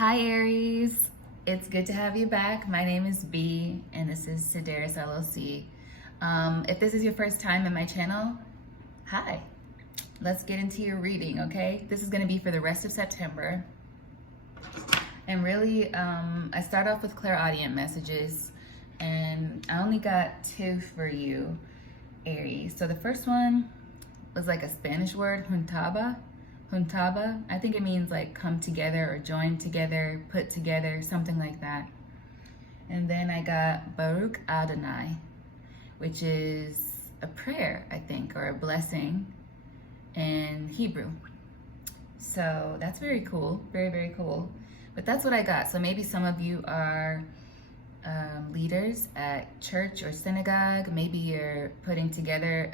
Hi Aries, it's good to have you back. My name is B and this is Sedaris LLC. If this is your first time in my channel, hi. Let's get into your reading, okay? This is gonna be for the rest of September. And really, I start off with Clairaudient Messages and I only got 2 for you, Aries. So the first one was like a Spanish word, juntaba. I think it means like come together or join together, put together, something like that. And then I got Baruch Adonai, which is a prayer, I think, or a blessing in Hebrew. So that's very cool, very, very cool. But that's what I got. So maybe some of you are leaders at church or synagogue. Maybe you're putting together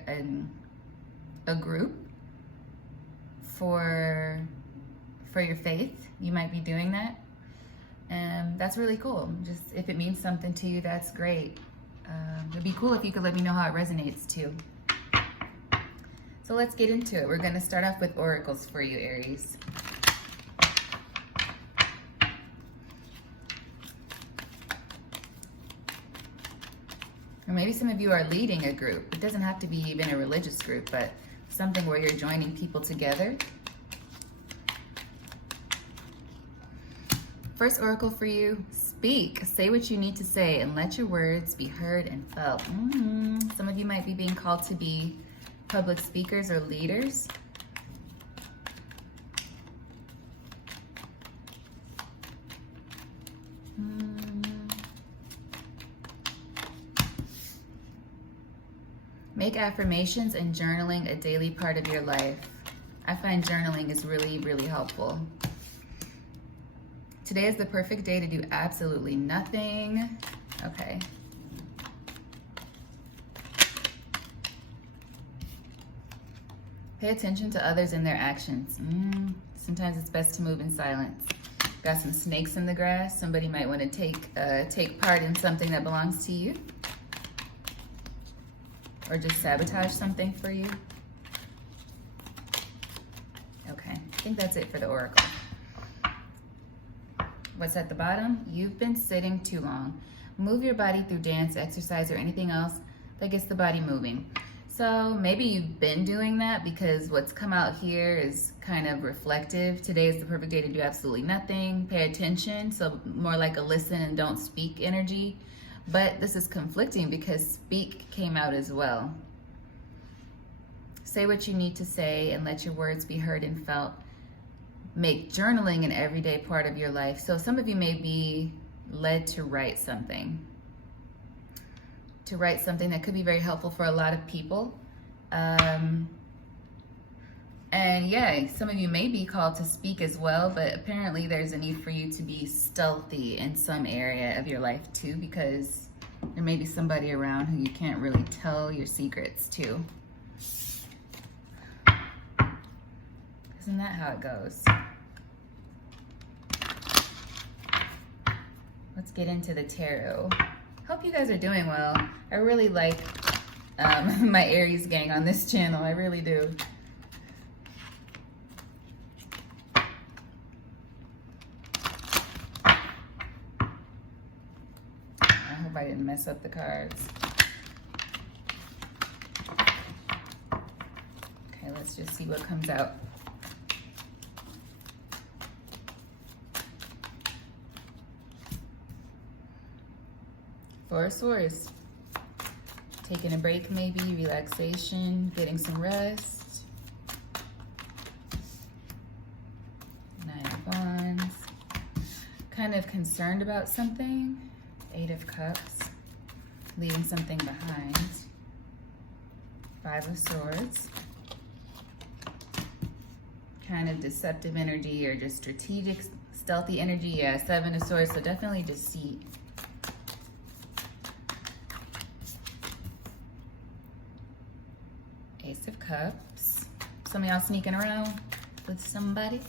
a group for your faith. You might be doing that, and that's really cool. Just if it means something to you, that's great. It'd be cool if you could let me know how it resonates too. So let's get into it. We're going to start off with oracles for you, Aries. Or maybe some of you are leading a group. It doesn't have to be even a religious group, but something where you're joining people together. First oracle for you, speak. Say what you need to say and let your words be heard and felt. Some of you might be being called to be public speakers or leaders. Make affirmations and journaling a daily part of your life. I find journaling is really, really helpful. Today is the perfect day to do absolutely nothing. Okay. Pay attention to others and their actions. Sometimes it's best to move in silence. Got some snakes in the grass. Somebody might want to take part in something that belongs to you. Or just sabotage something for you. Okay, I think that's it for the oracle. What's at the bottom? You've been sitting too long. Move your body through dance, exercise, or anything else that gets the body moving. So maybe you've been doing that because what's come out here is kind of reflective. Today is the perfect day to do absolutely nothing. Pay attention, so more like a listen and don't speak energy. But this is conflicting because speak came out as well. Say what you need to say and let your words be heard and felt. Make journaling an everyday part of your life. So some of you may be led to write something. To write something that could be very helpful for a lot of people. And yeah, some of you may be called to speak as well, but apparently there's a need for you to be stealthy in some area of your life too, because there may be somebody around who you can't really tell your secrets to. Isn't that how it goes? Let's get into the tarot. Hope you guys are doing well. I really like my Aries gang on this channel. I really do. I hope I didn't mess up the cards. Okay, let's just see what comes out. Four of Swords. Taking a break maybe, relaxation, getting some rest. Nine of Wands. Kind of concerned about something. Eight of Cups. Leaving something behind. Five of Swords. Kind of deceptive energy or just strategic, stealthy energy. Yeah, Seven of Swords, so definitely deceit. Ace of Cups. Some of y'all sneaking around with somebody.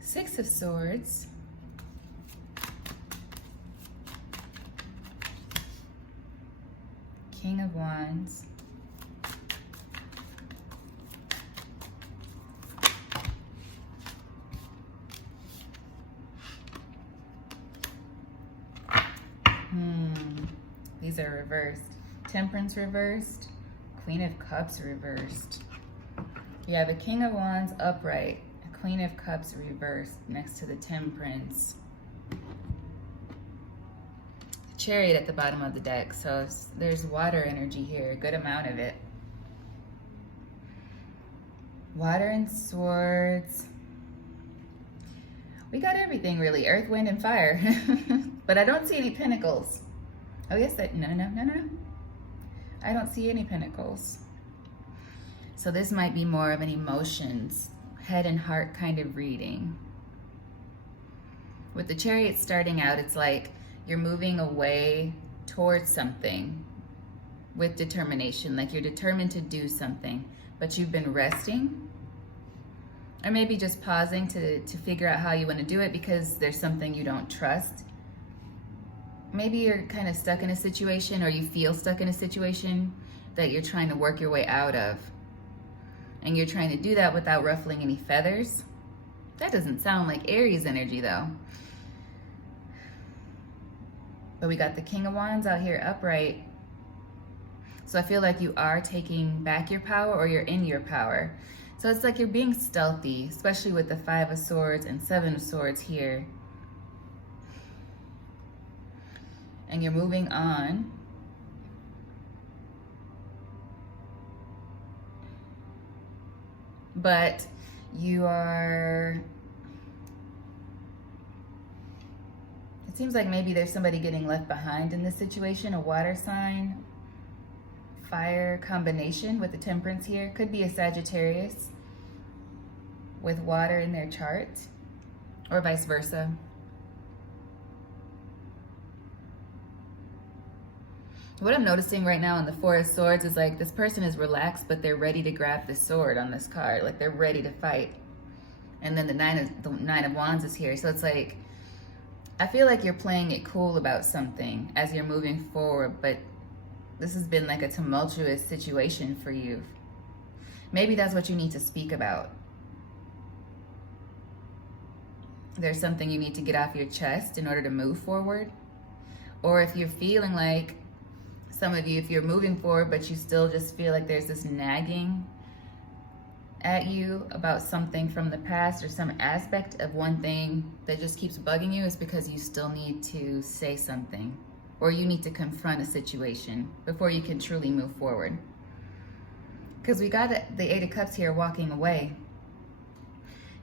Six of Swords. King of Wands. are reversed. Temperance reversed. Queen of Cups reversed. You have a King of Wands upright. A Queen of Cups reversed next to the Temperance. Chariot at the bottom of the deck. So there's water energy here. A good amount of it. Water and Swords. We got everything really. Earth, wind, and fire. But I don't see any pentacles. Oh yes, no. I don't see any pentacles. So this might be more of an emotions, head and heart kind of reading. With the Chariot starting out, it's like you're moving away towards something with determination. Like you're determined to do something, but you've been resting. Or maybe just pausing to figure out how you want to do it because there's something you don't trust. Maybe you're kind of stuck in a situation, or you feel stuck in a situation that you're trying to work your way out of. And you're trying to do that without ruffling any feathers. That doesn't sound like Aries energy though. But we got the King of Wands out here upright. So I feel like you are taking back your power, or you're in your power. So it's like you're being stealthy, especially with the 5 of Swords and 7 of Swords here. And you're moving on. But you are... It seems like maybe there's somebody getting left behind in this situation, a water sign. Fire combination with the Temperance here. Could be a Sagittarius with water in their chart, or vice versa. What I'm noticing right now in the 4 of Swords is like this person is relaxed, but they're ready to grab the sword on this card. Like they're ready to fight. And then the 9 of Wands is here. So it's like, I feel like you're playing it cool about something as you're moving forward, but this has been like a tumultuous situation for you. Maybe that's what you need to speak about. There's something you need to get off your chest in order to move forward. Or if you're feeling like, some of you, if you're moving forward, but you still just feel like there's this nagging at you about something from the past, or some aspect of one thing that just keeps bugging you, is because you still need to say something. Or you need to confront a situation before you can truly move forward. Because we got the 8 of Cups here walking away.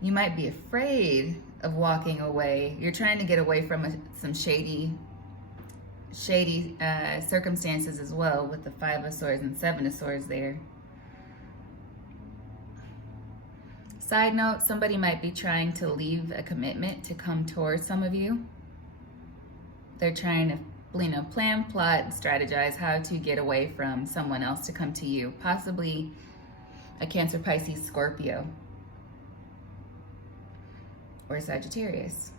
You might be afraid of walking away. You're trying to get away from some shady circumstances as well, with the 5 of Swords and 7 of Swords there. Side note, somebody might be trying to leave a commitment to come towards some of you. They're trying to plan, plot, and strategize how to get away from someone else to come to you. Possibly a Cancer, Pisces, Scorpio, or Sagittarius.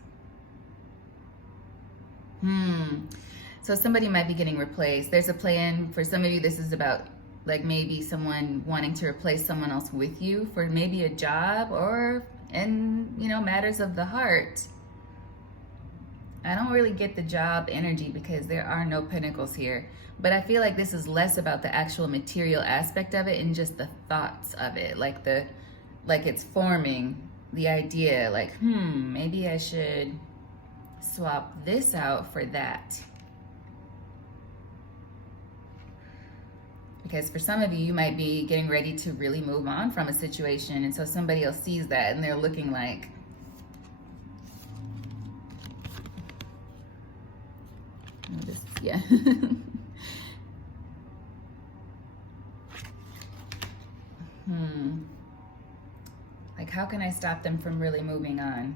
So somebody might be getting replaced. There's a plan for some of you. This is about like maybe someone wanting to replace someone else with you for maybe a job, or in, you know, matters of the heart. I don't really get the job energy because there are no pentacles here. But I feel like this is less about the actual material aspect of it and just the thoughts of it. Like it's forming the idea, like, maybe I should swap this out for that. Because for some of you, you might be getting ready to really move on from a situation. And so somebody else sees that and they're looking like, yeah. Like, how can I stop them from really moving on?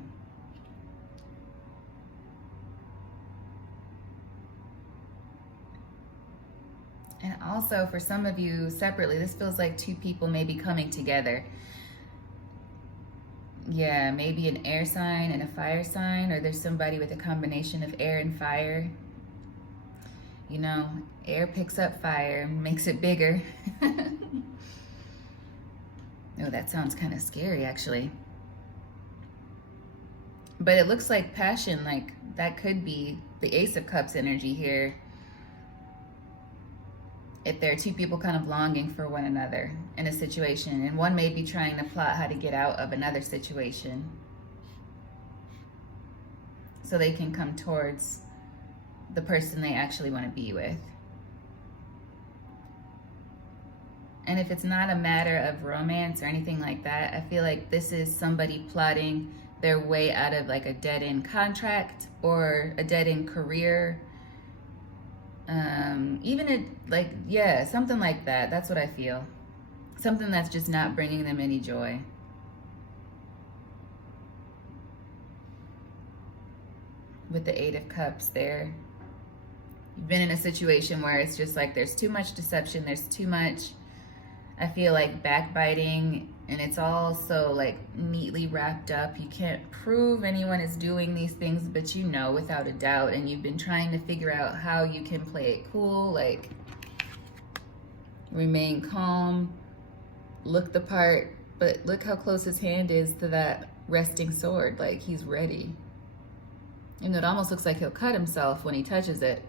And also for some of you separately, this feels like 2 people maybe coming together. Yeah, maybe an air sign and a fire sign, or there's somebody with a combination of air and fire. You know, air picks up fire, makes it bigger. Oh, that sounds kind of scary, actually. But it looks like passion, like that could be the Ace of Cups energy here. if there are two people kind of longing for one another in a situation, and one may be trying to plot how to get out of another situation so they can come towards the person they actually want to be with. And if it's not a matter of romance or anything like that, I feel like this is somebody plotting their way out of like a dead-end contract or a dead-end career. Something like that. That's what I feel. Something that's just not bringing them any joy. With the Eight of Cups there. You've been in a situation where it's just like there's too much deception, there's too much, I feel like, backbiting, and it's all so like neatly wrapped up. You can't prove anyone is doing these things, but you know without a doubt, and you've been trying to figure out how you can play it cool, like remain calm, look the part, but look how close his hand is to that resting sword, like he's ready. And it almost looks like he'll cut himself when he touches it.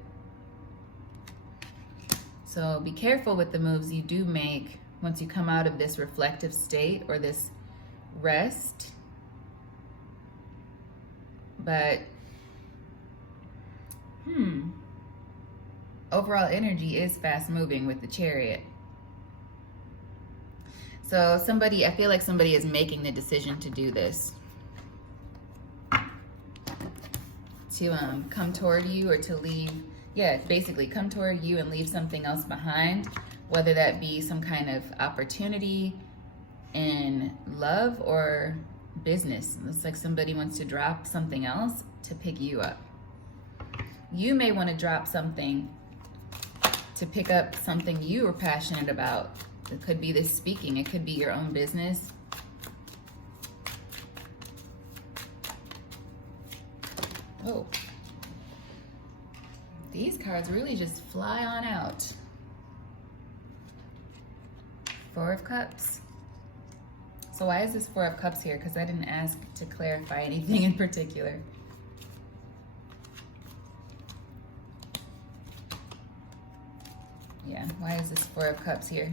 So be careful with the moves you do make once you come out of this reflective state or this rest. But, overall energy is fast moving with the Chariot. So I feel like somebody is making the decision to do this. To come toward you or to leave, basically come toward you and leave something else behind, whether that be some kind of opportunity in love or business. It's like somebody wants to drop something else to pick you up. You may want to drop something to pick up something you are passionate about. It could be this speaking, it could be your own business. Oh, these cards really just fly on out. Four of Cups. So why is this Four of Cups here? Because I didn't ask to clarify anything in particular. Yeah, why is this Four of Cups here?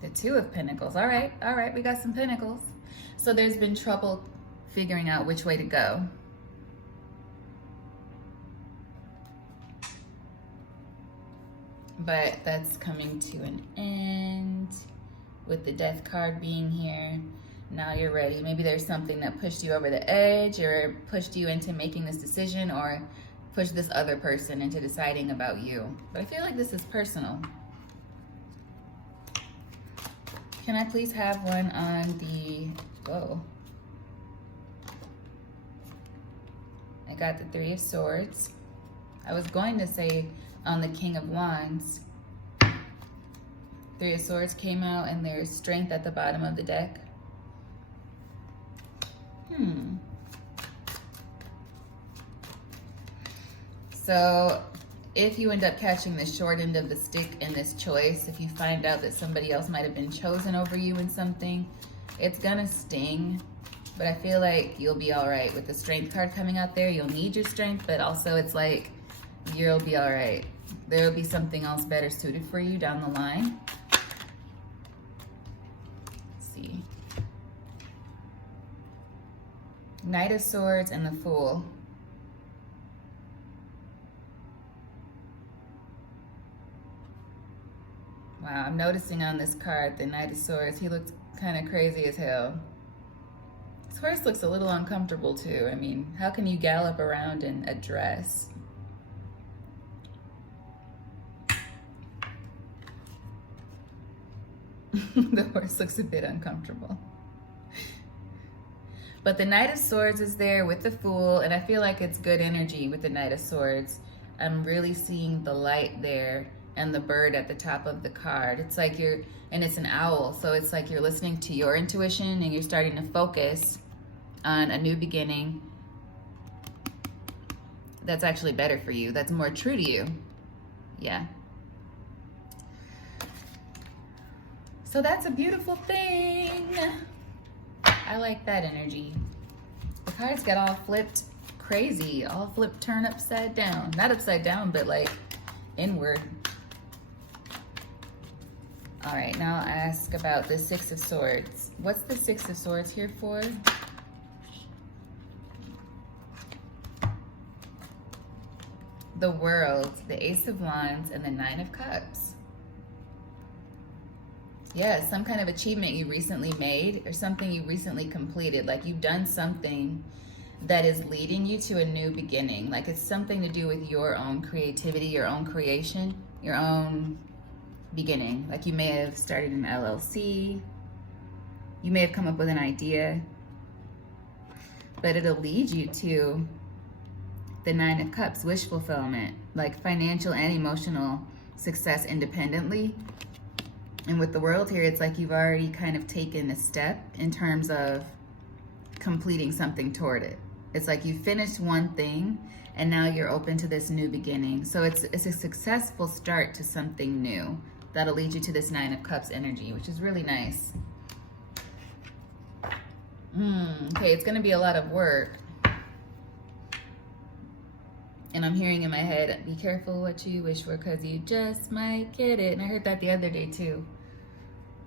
The Two of Pentacles. All right, we got some pentacles. So there's been trouble figuring out which way to go. But that's coming to an end with the Death card being here. Now you're ready. Maybe there's something that pushed you over the edge or pushed you into making this decision or pushed this other person into deciding about you. But I feel like this is personal. Can I please have one on the, whoa. I got the Three of Swords. I was going to say on the King of Wands. Three of Swords came out and there's Strength at the bottom of the deck. So if you end up catching the short end of the stick in this choice, if you find out that somebody else might have been chosen over you in something, it's gonna sting. But I feel like you'll be all right with the Strength card coming out there. You'll need your strength, but also it's like you'll be all right. There'll be something else better suited for you down the line. Let's see. Knight of Swords and the Fool. Wow, I'm noticing on this card, the Knight of Swords, he looks kind of crazy as hell. His horse looks a little uncomfortable too. I mean, how can you gallop around in a dress? The horse looks a bit uncomfortable. But the Knight of Swords is there with the Fool, and I feel like it's good energy with the Knight of Swords. I'm really seeing the light there and the bird at the top of the card. It's like and it's an owl, so it's like you're listening to your intuition and you're starting to focus on a new beginning that's actually better for you, that's more true to you. Yeah. So that's a beautiful thing. I like that energy. The cards got all flipped crazy, all flipped, turned upside down. Not upside down, but like inward. All right, now I'll ask about the Six of Swords. What's the Six of Swords here for? The World, the Ace of Wands, and the Nine of Cups. Yeah, some kind of achievement you recently made or something you recently completed. Like you've done something that is leading you to a new beginning. Like it's something to do with your own creativity, your own creation, your own beginning. Like you may have started an LLC. You may have come up with an idea. But it'll lead you to the Nine of Cups, wish fulfillment, like financial and emotional success independently. And with the World here, it's like you've already kind of taken a step in terms of completing something toward it. It's like you finished one thing and now you're open to this new beginning. So it's a successful start to something new that'll lead you to this Nine of Cups energy, which is really nice. Okay, it's gonna be a lot of work. And I'm hearing in my head, be careful what you wish for because you just might get it. And I heard that the other day too.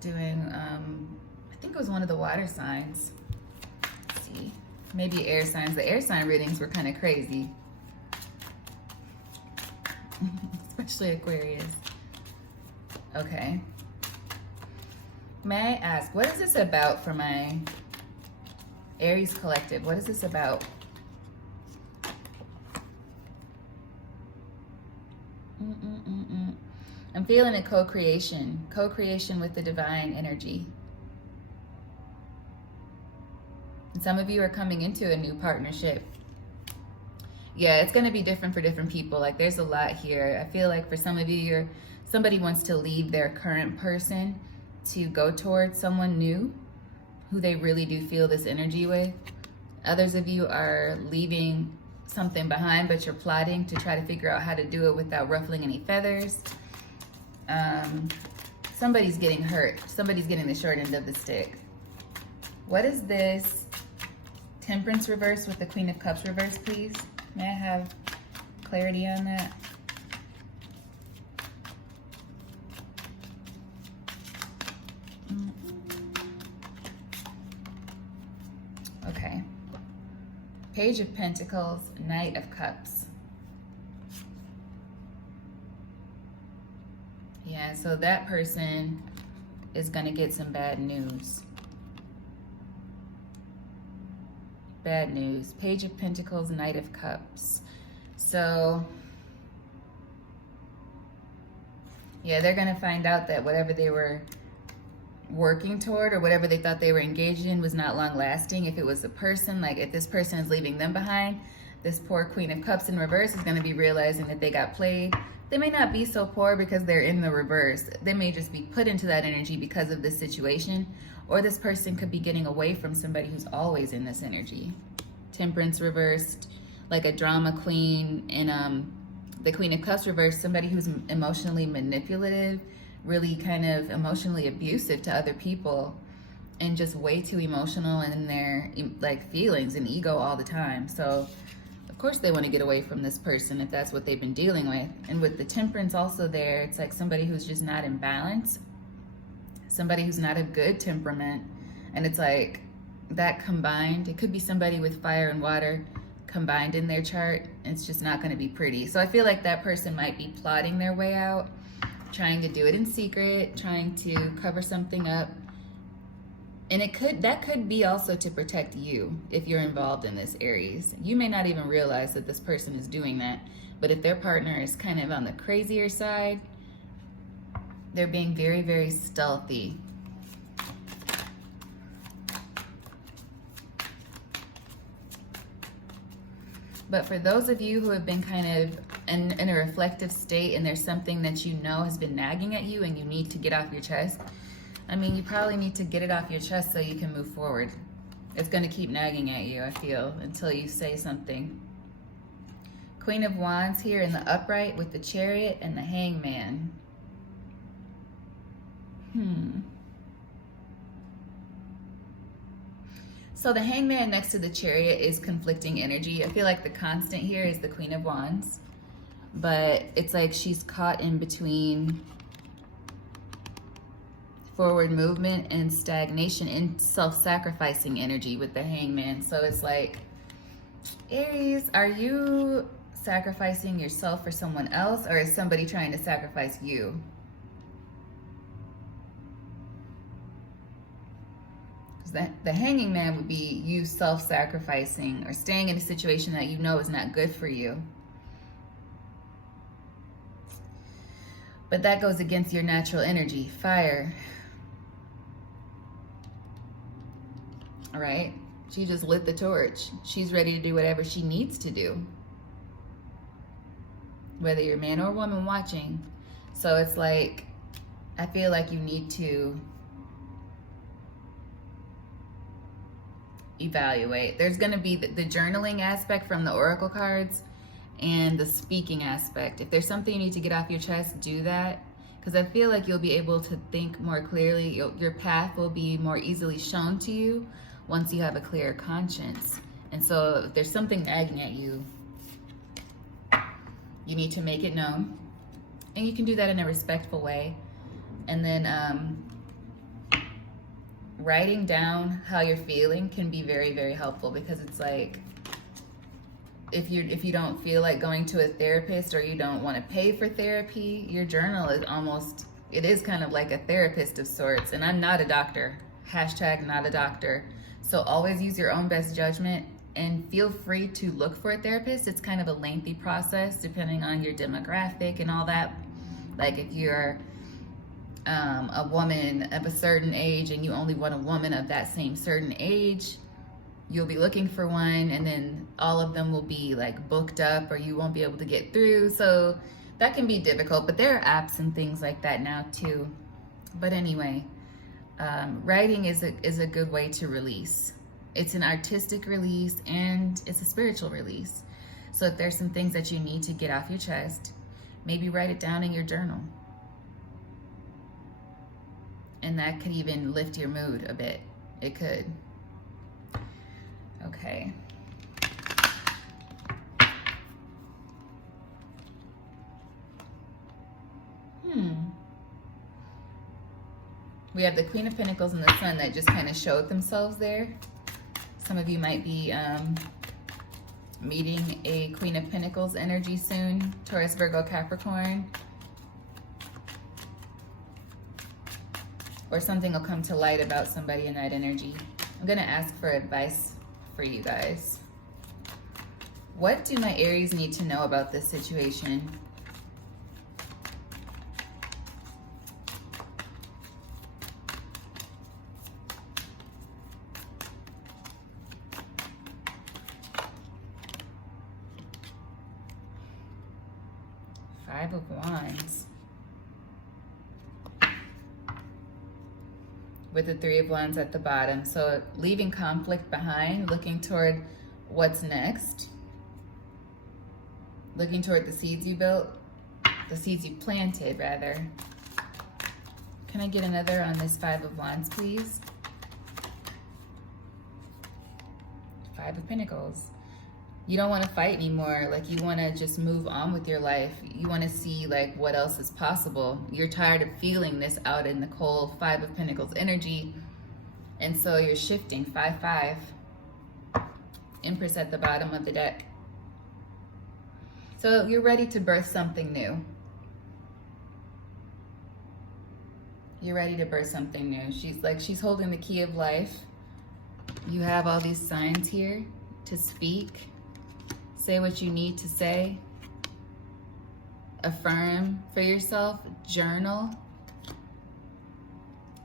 Doing, I think it was one of the water signs. Let's see, maybe air signs. The air sign readings were kind of crazy. Especially Aquarius. Okay. May I ask, what is this about for my Aries collective? What is this about? I'm feeling a co-creation with the divine energy. And some of you are coming into a new partnership. Yeah, it's going to be different for different people. Like there's a lot here. I feel like for some of you, somebody wants to leave their current person to go towards someone new who they really do feel this energy with. Others of you are leaving something behind, but you're plotting to try to figure out how to do it without ruffling any feathers. Somebody's getting hurt. Somebody's getting the short end of the stick. What is this Temperance reverse with the Queen of Cups reverse, please? May I have clarity on that? Okay. Page of Pentacles, Knight of Cups. Yeah, so that person is going to get some bad news. Bad news. Page of Pentacles, Knight of Cups. So, yeah, they're going to find out that whatever they were working toward or whatever they thought they were engaged in was not long lasting. If it was a person, like if this person is leaving them behind, this poor Queen of Cups in reverse is going to be realizing that they got played. They may not be so poor because they're in the reverse. They may just be put into that energy because of this situation, or this person could be getting away from somebody who's always in this energy. Temperance reversed, like a drama queen, and the Queen of Cups reversed, somebody who's emotionally manipulative, really kind of emotionally abusive to other people, and just way too emotional in their like feelings and ego all the time. So of course they want to get away from this person if that's what they've been dealing with. And with the Temperance also there, it's like somebody who's just not in balance, somebody who's not a good temperament. And it's like that combined, it could be somebody with fire and water combined in their chart. It's just not going to be pretty. So I feel like that person might be plotting their way out, trying to do it in secret, trying to cover something up. And that could be also to protect you if you're involved in this, Aries. You may not even realize that this person is doing that, but if their partner is kind of on the crazier side, they're being very, very stealthy. But for those of you who have been kind of in a reflective state and there's something that you know has been nagging at you and you need to get off your chest, I mean, you probably need to get it off your chest so you can move forward. It's going to keep nagging at you, I feel, until you say something. Queen of Wands here in the upright with the Chariot and the Hangman. So the Hangman next to the Chariot is conflicting energy. I feel like the constant here is the Queen of Wands, but it's like she's caught in between forward movement and stagnation and self-sacrificing energy with the Hangman. So it's like, Aries, are you sacrificing yourself for someone else, or is somebody trying to sacrifice you? Because the Hanging Man would be you self-sacrificing or staying in a situation that you know is not good for you. But that goes against your natural energy, fire. All right? She just lit the torch. She's ready to do whatever she needs to do. Whether you're a man or a woman watching. So it's like, I feel like you need to evaluate. There's going to be the journaling aspect from the oracle cards and the speaking aspect. If there's something you need to get off your chest, do that. Because I feel like you'll be able to think more clearly. Your path will be more easily shown to you once you have a clear conscience. And so if there's something nagging at you, you need to make it known. And you can do that in a respectful way. And then writing down how you're feeling can be very, very helpful, because it's like, if you don't feel like going to a therapist, or you don't want to pay for therapy, your journal is almost, it is kind of like a therapist of sorts. And I'm not a doctor, hashtag not a doctor. So always use your own best judgment, and feel free to look for a therapist. It's kind of a lengthy process depending on your demographic and all that. Like if you're a woman of a certain age and you only want a woman of that same certain age, you'll be looking for one, and then all of them will be like booked up, or you won't be able to get through. So that can be difficult, but there are apps and things like that now too. But anyway, writing is a good way to release. It's an artistic release and it's a spiritual release. So if there's some things that you need to get off your chest, maybe write it down in your journal. And that could even lift your mood a bit. It could. Okay. We have the Queen of Pentacles and the Sun that just kind of showed themselves there. Some of you might be meeting a Queen of Pentacles energy soon. Taurus, Virgo, Capricorn. Or something will come to light about somebody in that energy. I'm going to ask for advice for you guys. What do my Aries need to know about this situation? Five of Wands. With the Three of Wands at the bottom. So leaving conflict behind, looking toward what's next. Looking toward the seeds you built, the seeds you planted, rather. Can I get another on this Five of Wands, please? Five of Pentacles. You don't want to fight anymore. Like, you want to just move on with your life. You want to see like what else is possible. You're tired of feeling this out in the cold Five of Pentacles energy. And so you're shifting. 5-5. Empress at the bottom of the deck. So you're ready to birth something new. You're ready to birth something new. She's holding the key of life. You have all these signs here to speak. Say what you need to say. Affirm for yourself. Journal.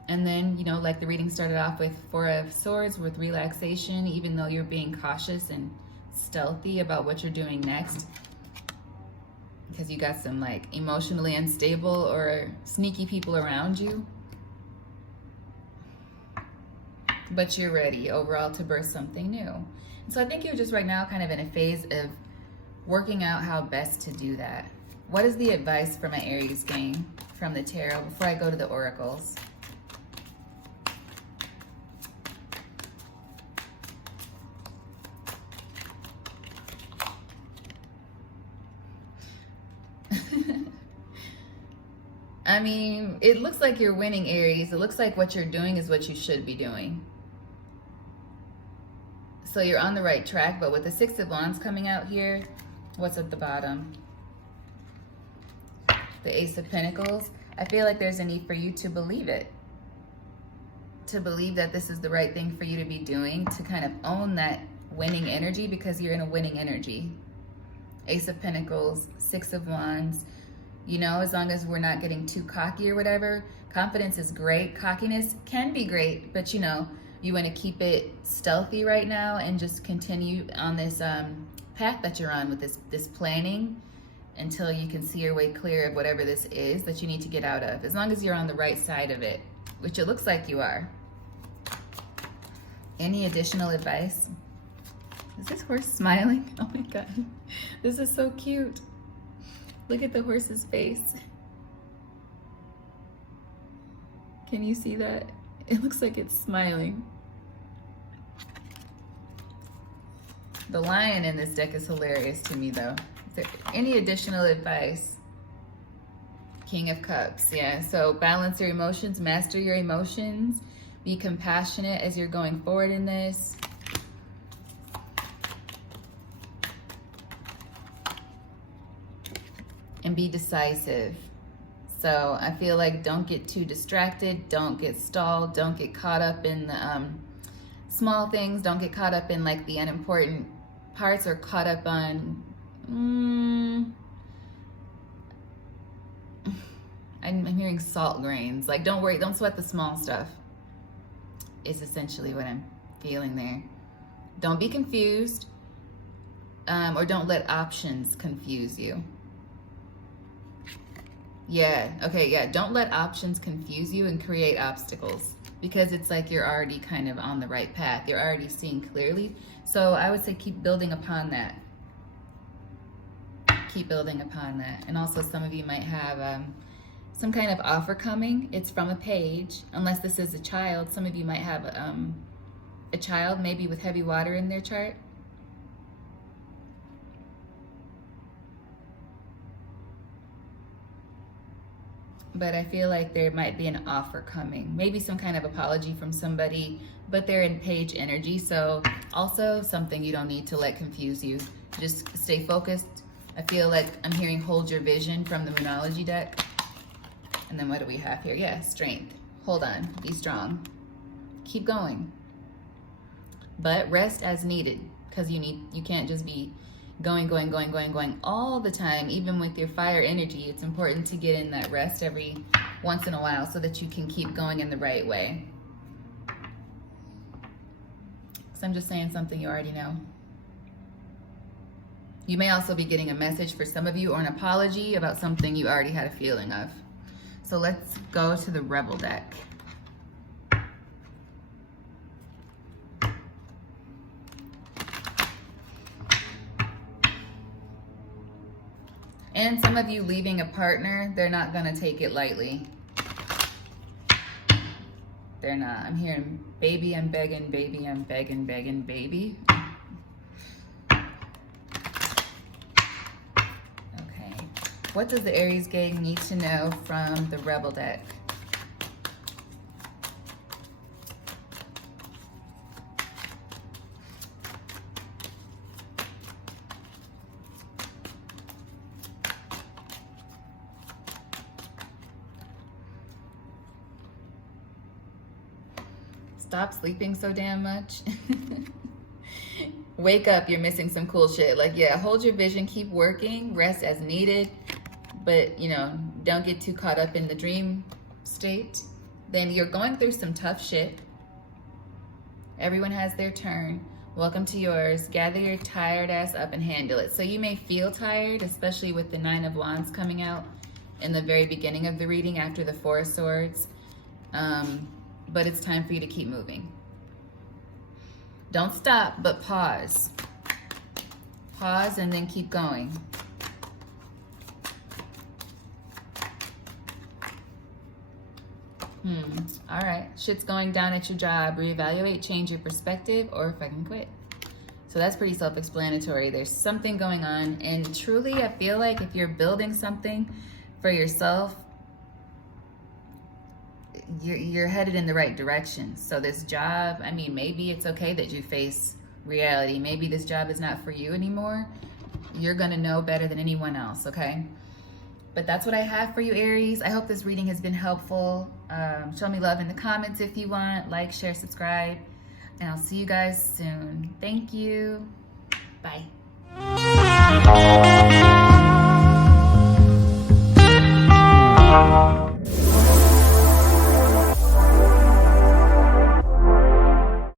And then, you know, like the reading started off with, Four of Swords with relaxation, even though you're being cautious and stealthy about what you're doing next. Because you got some like emotionally unstable or sneaky people around you. But you're ready overall to birth something new. So I think you're just right now kind of in a phase of working out how best to do that. What is the advice for my Aries gang from the tarot before I go to the oracles? I mean, it looks like you're winning, Aries. It looks like what you're doing is what you should be doing. So you're on the right track, but with the Six of Wands coming out here, what's at the bottom? The Ace of Pentacles. I feel like there's a need for you to believe it. To believe that this is the right thing for you to be doing, to kind of own that winning energy, because you're in a winning energy. Ace of Pentacles, Six of Wands. You know, as long as we're not getting too cocky or whatever, confidence is great. Cockiness can be great, but you know, you want to keep it stealthy right now and just continue on this path that you're on with this planning until you can see your way clear of whatever this is that you need to get out of. As long as you're on the right side of it, which it looks like you are. Any additional advice? Is this horse smiling? Oh my God, this is so cute. Look at the horse's face. Can you see that? It looks like it's smiling. The lion in this deck is hilarious to me though. Is there any additional advice? King of Cups, yeah. So balance your emotions, master your emotions, be compassionate as you're going forward in this. And be decisive. So I feel like don't get too distracted, don't get stalled, don't get caught up in the small things, don't get caught up in like the unimportant parts, or caught up on I'm hearing salt grains. Like, don't worry, don't sweat the small stuff is essentially what I'm feeling there. Don't be confused, or don't let options confuse you. Yeah, okay, yeah. Don't let options confuse you and create obstacles, because it's like you're already kind of on the right path. You're already seeing clearly. So I would say keep building upon that. Keep building upon that. And also some of you might have some kind of offer coming. It's from a page, unless this is a child. Some of you might have a child maybe with heavy water in their chart. But I feel like there might be an offer coming. Maybe some kind of apology from somebody, but they're in page energy. So also something you don't need to let confuse you. Just stay focused. I feel like I'm hearing hold your vision from the Moonology deck. And then what do we have here? Yeah, strength. Hold on, be strong. Keep going. But rest as needed, because you can't just be going all the time. Even with your fire energy, it's important to get in that rest every once in a while so that you can keep going in the right way. So I'm just saying something you already know. You may also be getting a message for some of you, or an apology about something you already had a feeling of. So let's go to the Rebel deck. And some of you leaving a partner, they're not gonna take it lightly. They're not. I'm hearing, baby, I'm begging, baby, I'm begging, begging, baby. Okay. What does the Aries gang need to know from the Rebel deck? Stop sleeping so damn much. Wake up, you're missing some cool shit. Like, yeah, hold your vision, keep working, rest as needed, but you know, don't get too caught up in the dream state. Then you're going through some tough shit. Everyone has their turn. Welcome to yours. Gather your tired ass up and handle it. So you may feel tired, especially with the Nine of Wands coming out in the very beginning of the reading after the Four of Swords. But it's time for you to keep moving. Don't stop, but pause. Pause and then keep going. All right, shit's going down at your job. Reevaluate, change your perspective, or fucking quit. So that's pretty self-explanatory. There's something going on, and truly I feel like if you're building something for yourself, you're headed in the right direction. So this job, I mean, maybe it's okay that you face reality. Maybe this job is not for you anymore. You're gonna know better than anyone else, okay? But that's what I have for you, Aries. I hope this reading has been helpful. Show me love in the comments if you want. Like, share, subscribe. And I'll see you guys soon. Thank you. Bye.